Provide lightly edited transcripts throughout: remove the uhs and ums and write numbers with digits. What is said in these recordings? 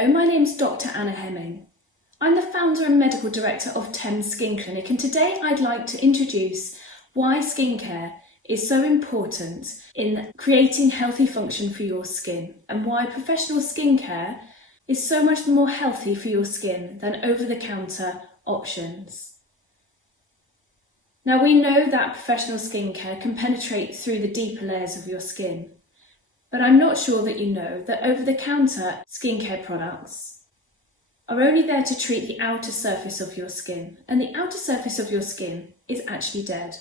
Hello, my name's Dr. Anna Hemming. I'm the founder and medical director of Thames Skin Clinic, and today I'd like to introduce why skincare is so important in creating healthy function for your skin and why professional skincare is so much more healthy for your skin than over-the-counter options. Now, we know that professional skincare can penetrate through the deeper layers of your skin, but I'm not sure that you know that over-the-counter skincare products are only there to treat the outer surface of your skin, and the outer surface of your skin is actually dead.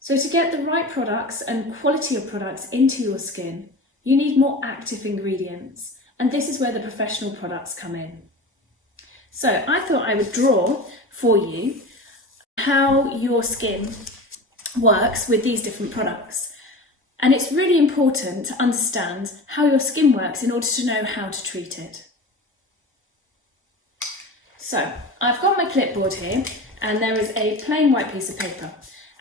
So to get the right products and quality of products into your skin, you need more active ingredients, and this is where the professional products come in. So I thought I would draw for you how your skin works with these different products. And it's really important to understand how your skin works in order to know how to treat it. So I've got my clipboard here, and there is a plain white piece of paper.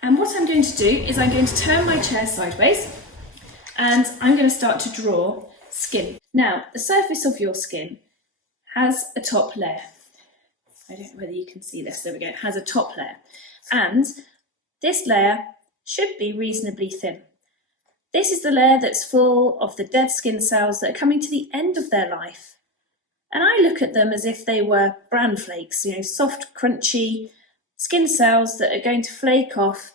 And what I'm going to do is I'm going to turn my chair sideways, and I'm going to start to draw skin. Now, the surface of your skin has a top layer. I don't know whether you can see this. There we go. It has a top layer. And this layer should be reasonably thin. This is the layer that's full of the dead skin cells that are coming to the end of their life. And I look at them as if they were bran flakes, soft, crunchy skin cells that are going to flake off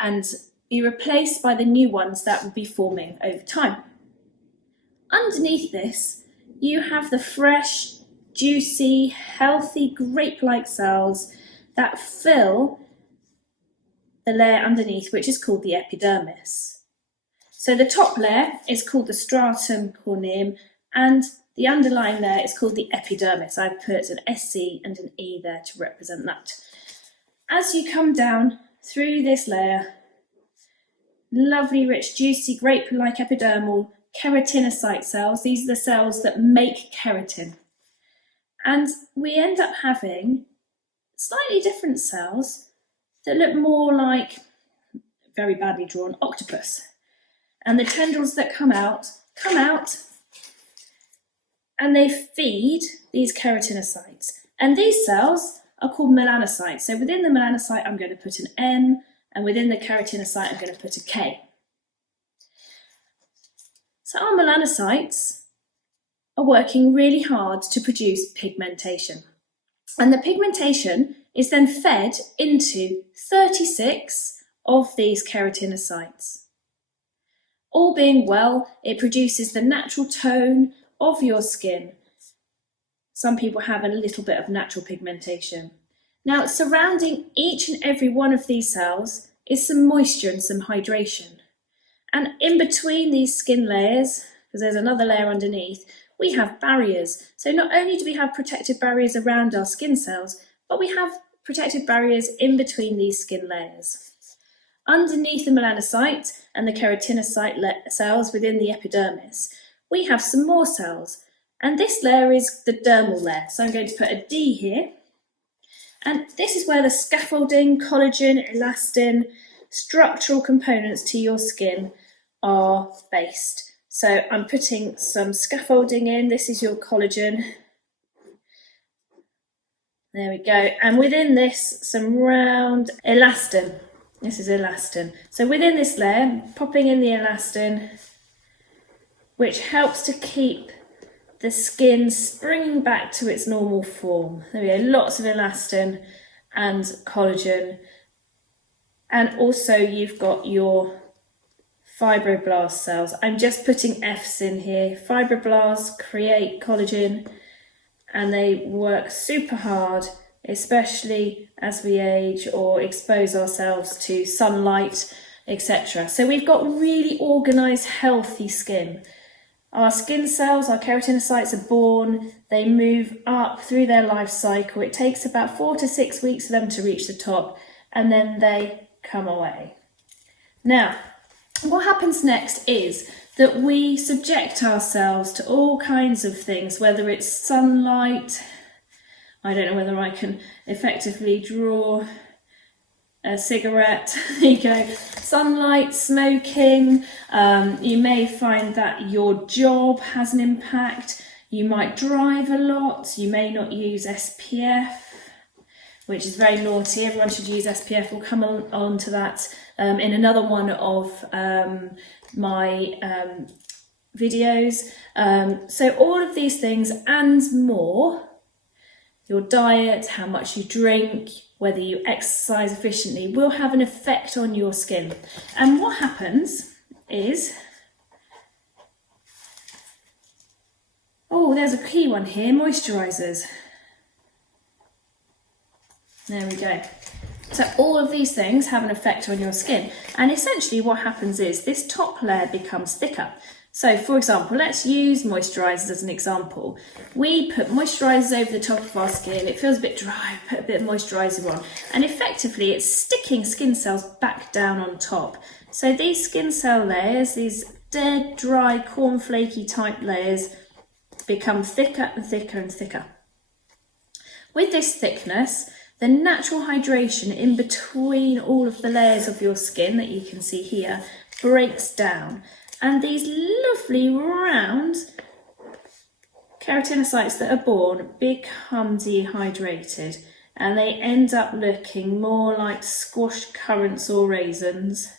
and be replaced by the new ones that will be forming over time. Underneath this, you have the fresh, juicy, healthy, grape-like cells that fill the layer underneath, which is called the epidermis. So the top layer is called the stratum corneum, and the underlying layer is called the epidermis. I've put an SC and an E there to represent that. As you come down through this layer, lovely, rich, juicy, grape-like epidermal keratinocyte cells. These are the cells that make keratin. And we end up having slightly different cells that look more like, very badly drawn, octopus. And the tendrils that come out, and they feed these keratinocytes. And these cells are called melanocytes. So within the melanocyte, I'm going to put an M, and within the keratinocyte, I'm going to put a K. So our melanocytes are working really hard to produce pigmentation. And the pigmentation is then fed into 36 of these keratinocytes. All being well, it produces the natural tone of your skin. Some people have a little bit of natural pigmentation. Now, surrounding each and every one of these cells is some moisture and some hydration. And in between these skin layers, because there's another layer underneath, we have barriers. So not only do we have protective barriers around our skin cells, but we have protective barriers in between these skin layers. Underneath the melanocyte and the keratinocyte cells within the epidermis, we have some more cells. And this layer is the dermal layer. So I'm going to put a D here. And this is where the scaffolding, collagen, elastin, structural components to your skin are based. So I'm putting some scaffolding in. This is your collagen. There we go. And within this, some round elastin. This is elastin. So within this layer, popping in the elastin, which helps to keep the skin springing back to its normal form. There we go. Lots of elastin and collagen. And also you've got your fibroblast cells. I'm just putting Fs in here. Fibroblasts create collagen, and they work super hard, especially as we age or expose ourselves to sunlight, etc. So we've got really organised, healthy skin. Our skin cells, our keratinocytes are born, they move up through their life cycle. It takes about 4 to 6 weeks for them to reach the top, and then they come away. Now, what happens next is that we subject ourselves to all kinds of things, whether it's sunlight. I don't know whether I can effectively draw a cigarette. There you go. Sunlight, smoking. You may find that your job has an impact. You might drive a lot, you may not use SPF, which is very naughty. Everyone should use SPF. We'll come on to that in another one of my videos. So all of these things and more, your diet, how much you drink, whether you exercise efficiently, will have an effect on your skin. And what happens is, oh, there's a key one here, moisturisers. There we go. So all of these things have an effect on your skin. And essentially what happens is this top layer becomes thicker. So for example, let's use moisturisers as an example. We put moisturisers over the top of our skin, it feels a bit dry, put a bit of moisturiser on, and effectively it's sticking skin cells back down on top. So these skin cell layers, these dead, dry, cornflakey type layers, become thicker and thicker and thicker. With this thickness, the natural hydration in between all of the layers of your skin that you can see here breaks down. And these lovely round keratinocytes that are born become dehydrated and they end up looking more like squashed currants or raisins.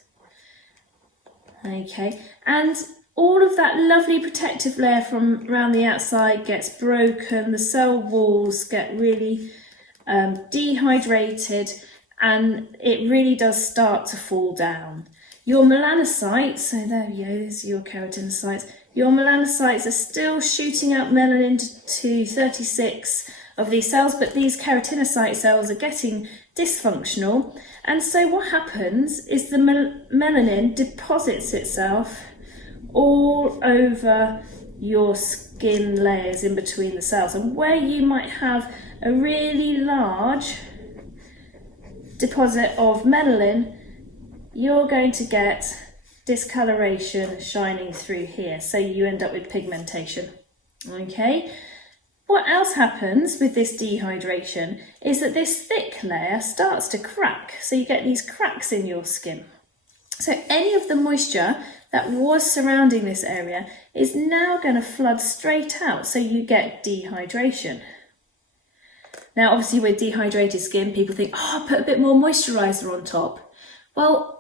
Okay, and all of that lovely protective layer from around the outside gets broken, the cell walls get really dehydrated, and it really does start to fall down. Your melanocytes, so there you go, there's your keratinocytes, your melanocytes are still shooting out melanin to 36 of these cells, but these keratinocyte cells are getting dysfunctional, and so what happens is the melanin deposits itself all over your skin layers in between the cells, and where you might have a really large deposit of melanin, you're going to get discoloration shining through here, so you end up with pigmentation. Okay, what else happens with this dehydration is that this thick layer starts to crack, so you get these cracks in your skin. So any of the moisture that was surrounding this area is now going to flood straight out, so you get dehydration. Now obviously with dehydrated skin, people think, oh, put a bit more moisturiser on top. Well,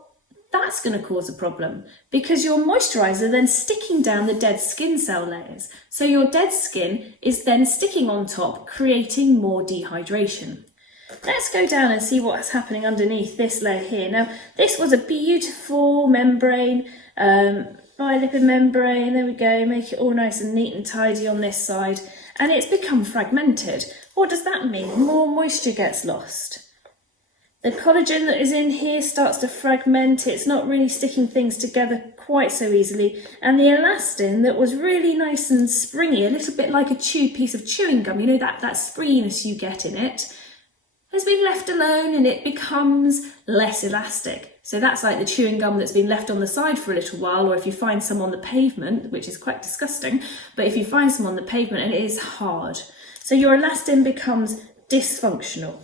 that's going to cause a problem because your moisturiser then sticking down the dead skin cell layers. So your dead skin is then sticking on top, creating more dehydration. Let's go down and see what's happening underneath this layer here. Now, this was a beautiful membrane, bilipid membrane. There we go, make it all nice and neat and tidy on this side. And it's become fragmented. What does that mean? More moisture gets lost. The collagen that is in here starts to fragment. It's not really sticking things together quite so easily. And the elastin that was really nice and springy, a little bit like a piece of chewing gum, you know, that springiness you get in it, has been left alone and it becomes less elastic. So that's like the chewing gum that's been left on the side for a little while, or if you find some on the pavement, which is quite disgusting, but if you find some on the pavement and it is hard. So your elastin becomes dysfunctional.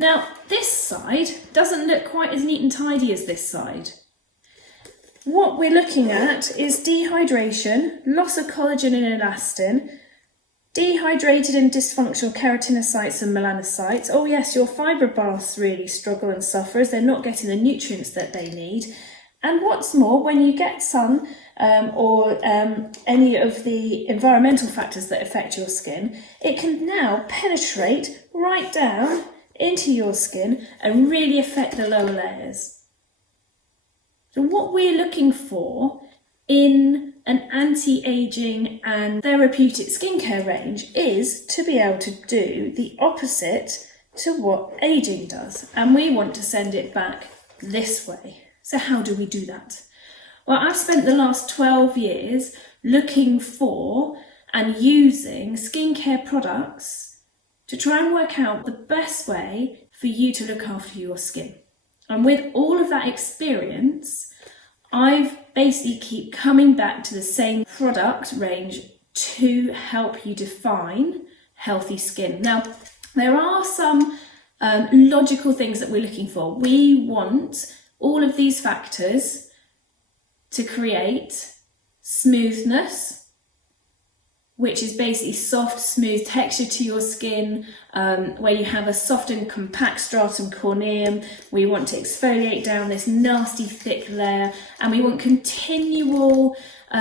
Now, this side doesn't look quite as neat and tidy as this side. What we're looking at is dehydration, loss of collagen and elastin, dehydrated and dysfunctional keratinocytes and melanocytes. Oh yes, your fibroblasts really struggle and suffer as they're not getting the nutrients that they need. And what's more, when you get sun or any of the environmental factors that affect your skin, it can now penetrate right down into your skin and really affect the lower layers. So what we're looking for in an anti-aging and therapeutic skincare range is to be able to do the opposite to what aging does, and we want to send it back this way. So how do we do that? Well, I've spent the last 12 years looking for and using skincare products to try and work out the best way for you to look after your skin. And with all of that experience, I've basically keep coming back to the same product range to help you define healthy skin. Now, there are some logical things that we're looking for. We want all of these factors to create smoothness, which is basically soft, smooth texture to your skin, where you have a soft and compact stratum corneum. We want to exfoliate down this nasty thick layer, and we want continual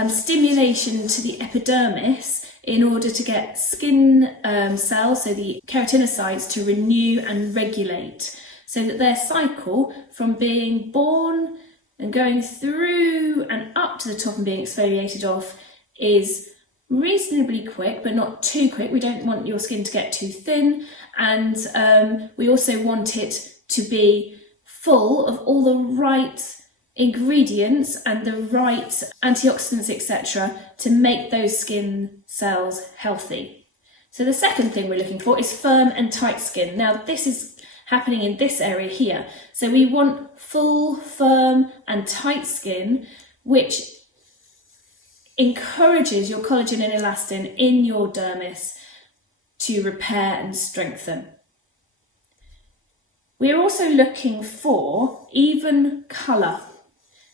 stimulation to the epidermis in order to get skin cells, so the keratinocytes, to renew and regulate, so that their cycle from being born and going through and up to the top and being exfoliated off is reasonably quick, but not too quick. We don't want your skin to get too thin, and we also want it to be full of all the right ingredients and the right antioxidants, etc., to make those skin cells healthy. So the second thing we're looking for is firm and tight skin. Now this is happening in this area here. So we want full, firm and tight skin, which encourages your collagen and elastin in your dermis to repair and strengthen. We're also looking for even colour.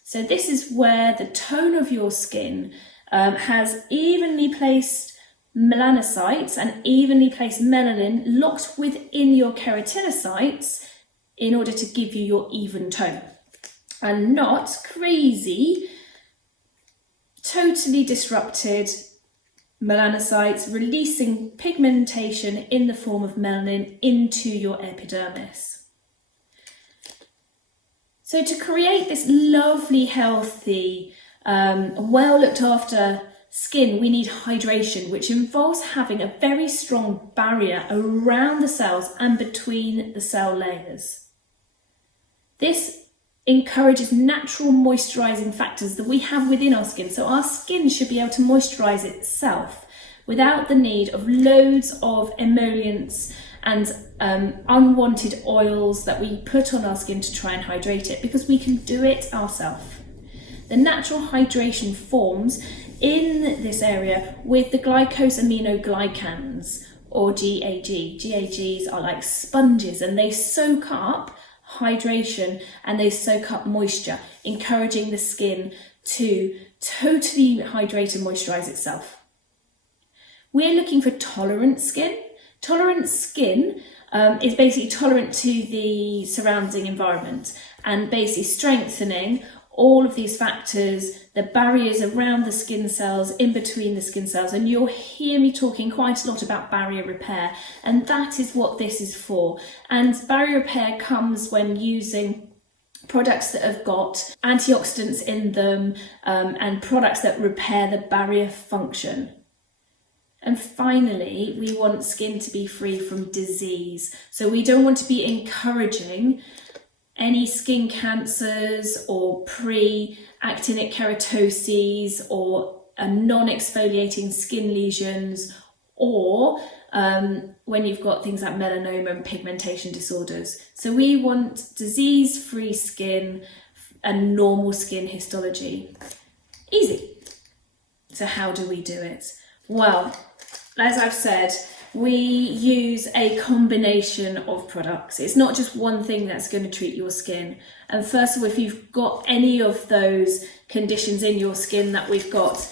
So this is where the tone of your skin has evenly placed melanocytes and evenly placed melanin locked within your keratinocytes in order to give you your even tone, and not crazy, totally disrupted melanocytes releasing pigmentation in the form of melanin into your epidermis. So to create this lovely, healthy, well looked after skin, we need hydration, which involves having a very strong barrier around the cells and between the cell layers. This encourages natural moisturising factors that we have within our skin. So our skin should be able to moisturise itself without the need of loads of emollients and unwanted oils that we put on our skin to try and hydrate it, because we can do it ourselves. The natural hydration forms in this area with the glycosaminoglycans, or GAG. GAGs are like sponges, and they soak up hydration and they soak up moisture, encouraging the skin to totally hydrate and moisturise itself. We're looking for tolerant skin. Tolerant skin is basically tolerant to the surrounding environment and basically strengthening all of these factors, the barriers around the skin cells, in between the skin cells. And you'll hear me talking quite a lot about barrier repair, and that is what this is for. And barrier repair comes when using products that have got antioxidants in them, and products that repair the barrier function. And finally, we want skin to be free from disease. So we don't want to be encouraging any skin cancers or pre-actinic keratoses or non-exfoliating skin lesions, or when you've got things like melanoma and pigmentation disorders. So we want disease-free skin and normal skin histology. Easy. So how do we do it? Well, as I've said, we use a combination of products. It's not just one thing that's going to treat your skin. And first of all, if you've got any of those conditions in your skin that we've got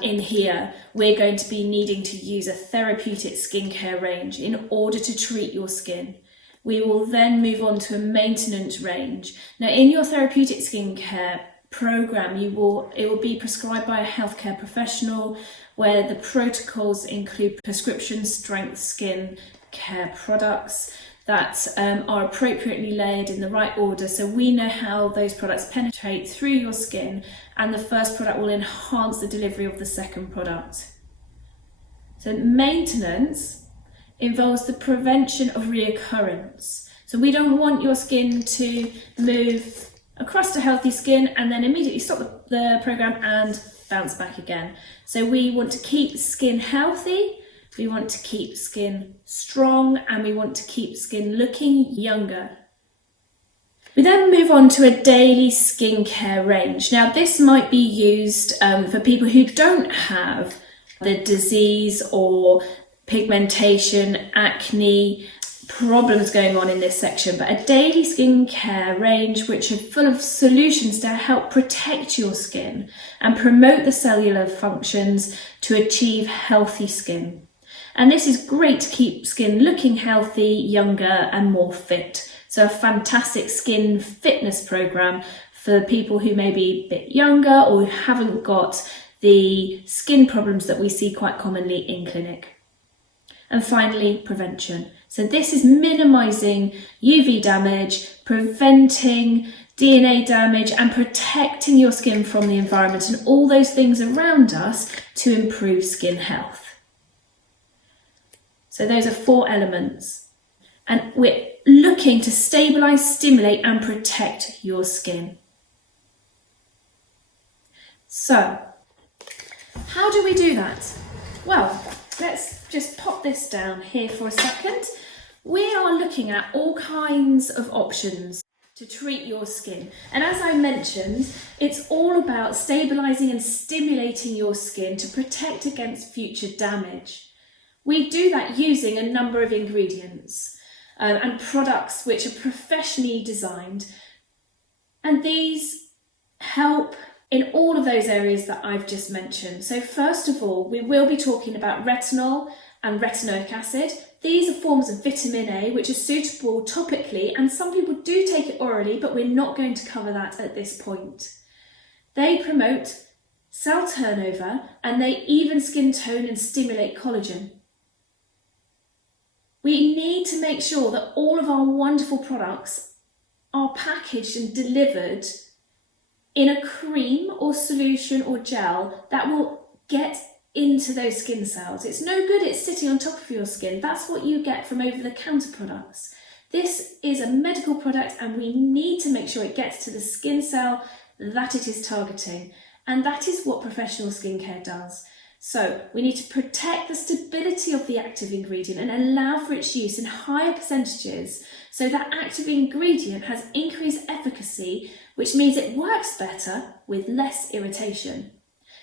in here, we're going to be needing to use a therapeutic skincare range in order to treat your skin. We will then move on to a maintenance range. Now, in your therapeutic skincare program, it will be prescribed by a healthcare professional, where the protocols include prescription strength skin care products that are appropriately layered in the right order, so we know how those products penetrate through your skin, and the first product will enhance the delivery of the second product. So maintenance involves the prevention of reoccurrence. So we don't want your skin to move across to healthy skin and then immediately stop the program and bounce back again. So we want to keep skin healthy, we want to keep skin strong, and we want to keep skin looking younger. We then move on to a daily skincare range. Now this might be used for people who don't have the disease or pigmentation, acne, problems going on in this section, but a daily skincare range which are full of solutions to help protect your skin and promote the cellular functions to achieve healthy skin. And this is great to keep skin looking healthy, younger and more fit. So a fantastic skin fitness program for people who may be a bit younger or who haven't got the skin problems that we see quite commonly in clinic. And finally, prevention. So this is minimising UV damage, preventing DNA damage and protecting your skin from the environment and all those things around us to improve skin health. So those are 4 elements. And we're looking to stabilise, stimulate and protect your skin. So, how do we do that? Well, let's just pop this down here for a second. We are looking at all kinds of options to treat your skin. And as I mentioned, it's all about stabilising and stimulating your skin to protect against future damage. We do that using a number of ingredients and products which are professionally designed. And these help in all of those areas that I've just mentioned. So first of all, we will be talking about retinol and retinoic acid. These are forms of vitamin A which are suitable topically, and some people do take it orally, but we're not going to cover that at this point. They promote cell turnover and they even skin tone and stimulate collagen. We need to make sure that all of our wonderful products are packaged and delivered in a cream or solution or gel that will get into those skin cells. It's no good it's sitting on top of your skin. That's what you get from over-the-counter products. This is a medical product and we need to make sure it gets to the skin cell that it is targeting. And that is what professional skincare does. So we need to protect the stability of the active ingredient and allow for its use in higher percentages so that active ingredient has increased efficacy, which means it works better with less irritation.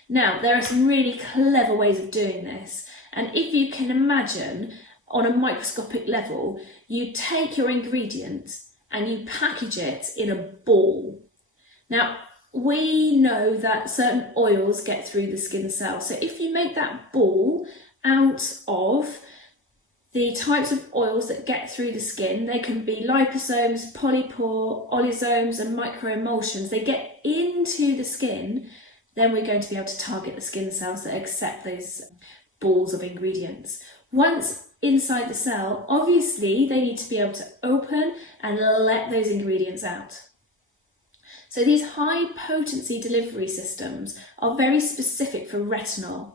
Now, there are some really clever ways of doing this. And if you can imagine on a microscopic level, you take your ingredient and you package it in a ball. Now, we know that certain oils get through the skin cell. So if you make that ball out of the types of oils that get through the skin, they can be liposomes, polypore, oligosomes and microemulsions. They get into the skin, then we're going to be able to target the skin cells that accept those balls of ingredients. Once inside the cell, obviously they need to be able to open and let those ingredients out. So these high potency delivery systems are very specific for retinol,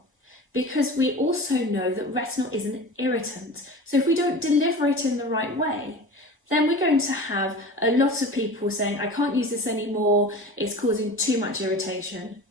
because we also know that retinol is an irritant. So if we don't deliver it in the right way, then we're going to have a lot of people saying, I can't use this anymore, it's causing too much irritation.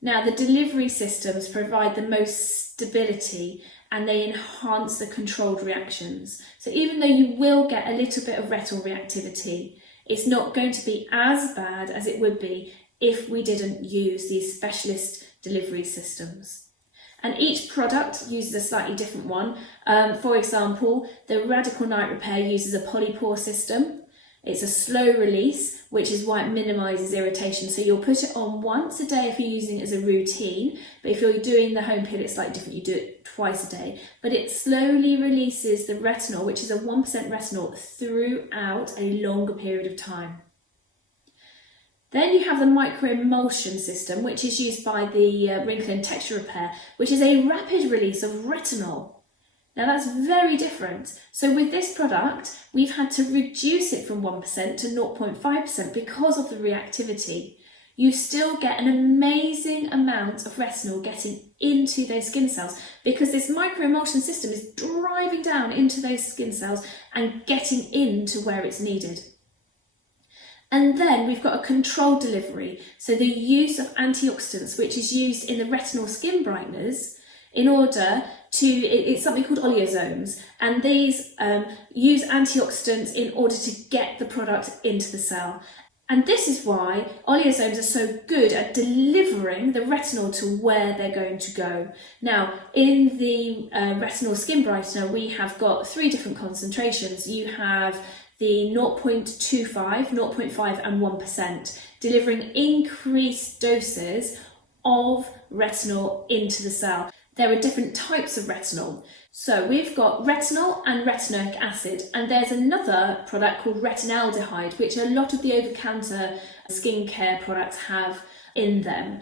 Now, the delivery systems provide the most stability and they enhance the controlled reactions. So even though you will get a little bit of retinol reactivity, it's not going to be as bad as it would be if we didn't use these specialist delivery systems. And each product uses a slightly different one. For example, the Radical Night Repair uses a polypore system. It's a slow release, which is why it minimises irritation. So you'll put it on once a day if you're using it as a routine, but if you're doing the home peel, it's slightly different. You do it twice a day. But it slowly releases the retinol, which is a 1% retinol, throughout a longer period of time. Then you have the microemulsion system, which is used by the Wrinkle and Texture Repair, which is a rapid release of retinol. Now that's very different. So with this product, we've had to reduce it from 1% to 0.5% because of the reactivity. You still get an amazing amount of retinol getting into those skin cells because this microemulsion system is driving down into those skin cells and getting into where it's needed. And then we've got a controlled delivery. So the use of antioxidants, which is used in the retinol skin brighteners in order to, it's something called oligosomes, and these use antioxidants in order to get the product into the cell. And this is why oleosomes are so good at delivering the retinol to where they're going to go. Now, in the retinol skin brightener, we have got 3 different concentrations. You have the 0.25, 0.5 and 1%, delivering increased doses of retinol into the cell. There are different types of retinol. So we've got retinol and retinoic acid, and there's another product called retinaldehyde, which a lot of the over-the-counter skincare products have in them.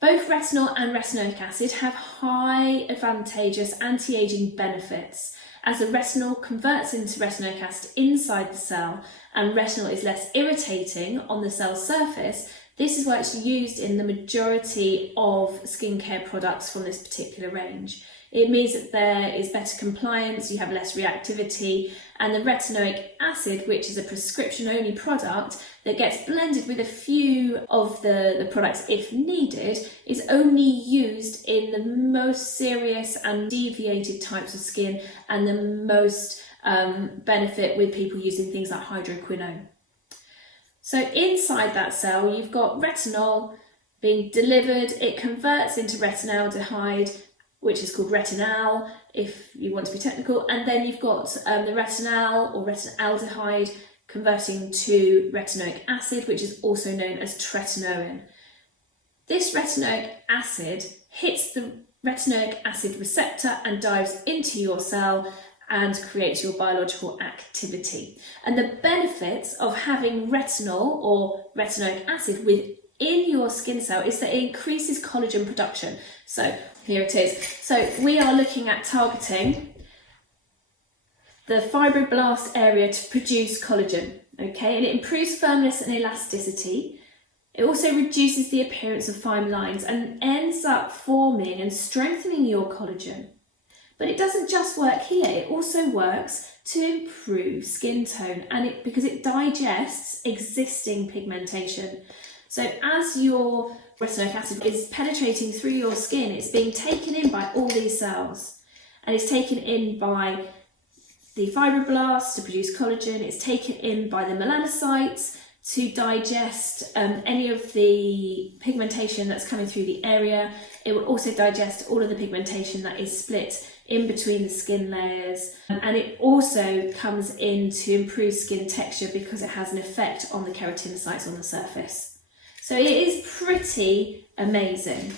Both retinol and retinoic acid have high advantageous anti-aging benefits, as the retinol converts into retinoic acid inside the cell, and retinol is less irritating on the cell surface. This is why it's used in the majority of skincare products from this particular range. It means that there is better compliance, you have less reactivity, and the retinoic acid, which is a prescription-only product that gets blended with a few of the products if needed, is only used in the most serious and deviated types of skin and the most benefit with people using things like hydroquinone. So inside that cell, you've got retinol being delivered, it converts into retinaldehyde, which is called Retinol, if you want to be technical, and then you've got the retinal or retinaldehyde converting to retinoic acid, which is also known as tretinoin. This retinoic acid hits the retinoic acid receptor and dives into your cell and creates your biological activity. And the benefits of having retinol or retinoic acid within your skin cell is that it increases collagen production. So here it is. So we are looking at targeting the fibroblast area to produce collagen, okay? And it improves firmness and elasticity. It also reduces the appearance of fine lines and ends up forming and strengthening your collagen. But it doesn't just work here, it also works to improve skin tone, and because it digests existing pigmentation. So as your retinoic acid is penetrating through your skin, it's being taken in by all these cells, and it's taken in by the fibroblasts to produce collagen, it's taken in by the melanocytes to digest any of the pigmentation that's coming through the area. It will also digest all of the pigmentation that is split in between the skin layers, and it also comes in to improve skin texture because it has an effect on the keratinocytes on the surface. So it is pretty amazing.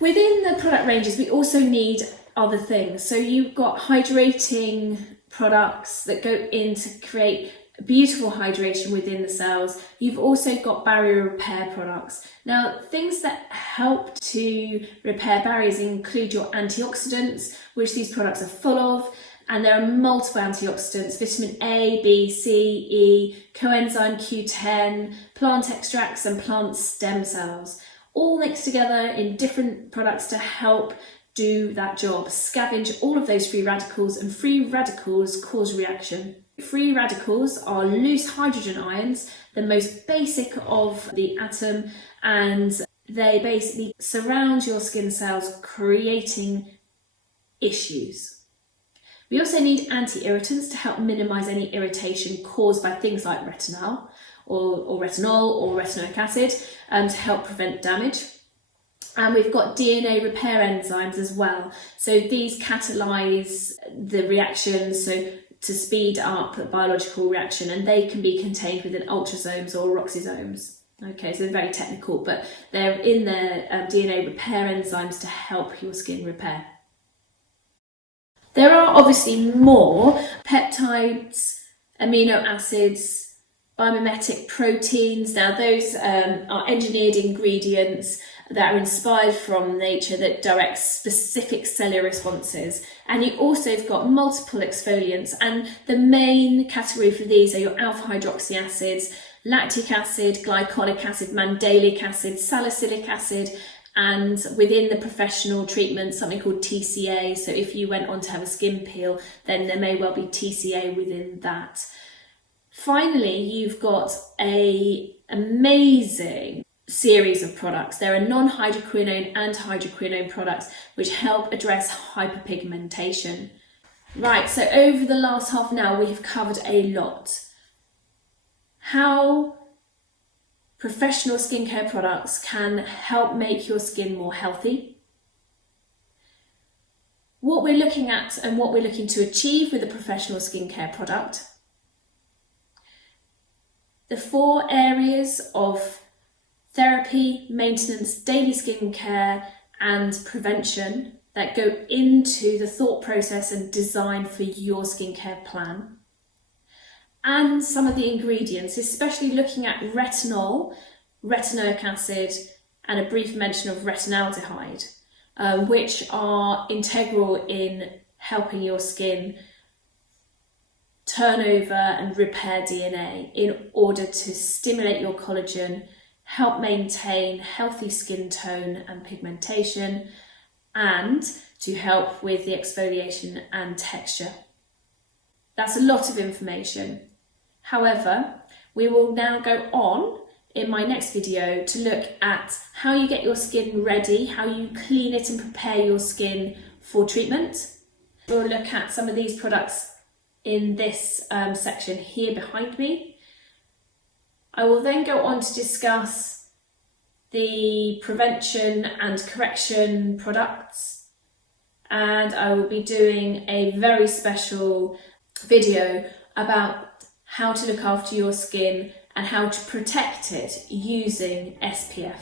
Within the product ranges, we also need other things. So you've got hydrating products that go in to create beautiful hydration within the cells. You've also got barrier repair products. Now, things that help to repair barriers include your antioxidants, which these products are full of, and there are multiple antioxidants: vitamin A, B, C, E, coenzyme Q10, plant extracts and plant stem cells, all mixed together in different products to help do that job, scavenge all of those free radicals, and free radicals cause reaction. Free radicals are loose hydrogen ions, the most basic of the atom, and they basically surround your skin cells, creating issues. We also need anti-irritants to help minimise any irritation caused by things like retinol or retinoic acid to help prevent damage. And we've got DNA repair enzymes as well. So these catalyse the reactions to speed up the biological reaction, and they can be contained within ultrasomes or roxysomes. Okay, so they're very technical, but they're in their DNA repair enzymes to help your skin repair. There are obviously more peptides, amino acids, biomimetic proteins. Now those are engineered ingredients that are inspired from nature that direct specific cellular responses. And you also have got multiple exfoliants, and the main category for these are your alpha hydroxy acids, lactic acid, glycolic acid, mandelic acid, salicylic acid, and within the professional treatment, something called TCA. So if you went on to have a skin peel, then there may well be TCA within that. Finally, you've got an amazing series of products. There are non-hydroquinone and hydroquinone products which help address hyperpigmentation. Right, so over the last half an hour we have covered a lot. How professional skincare products can help make your skin more healthy. What we're looking at and what we're looking to achieve with a professional skincare product. The 4 areas of therapy, maintenance, daily skincare and prevention that go into the thought process and design for your skincare plan. And some of the ingredients, especially looking at retinol, retinoic acid, and a brief mention of retinaldehyde, which are integral in helping your skin turn over and repair DNA in order to stimulate your collagen, help maintain healthy skin tone and pigmentation, and to help with the exfoliation and texture. That's a lot of information. However, we will now go on in my next video to look at how you get your skin ready, how you clean it and prepare your skin for treatment. We'll look at some of these products in this section here behind me. I will then go on to discuss the prevention and correction products, and I will be doing a very special video about how to look after your skin and how to protect it using SPF.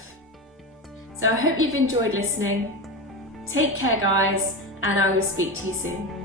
So I hope you've enjoyed listening. Take care guys, and I will speak to you soon.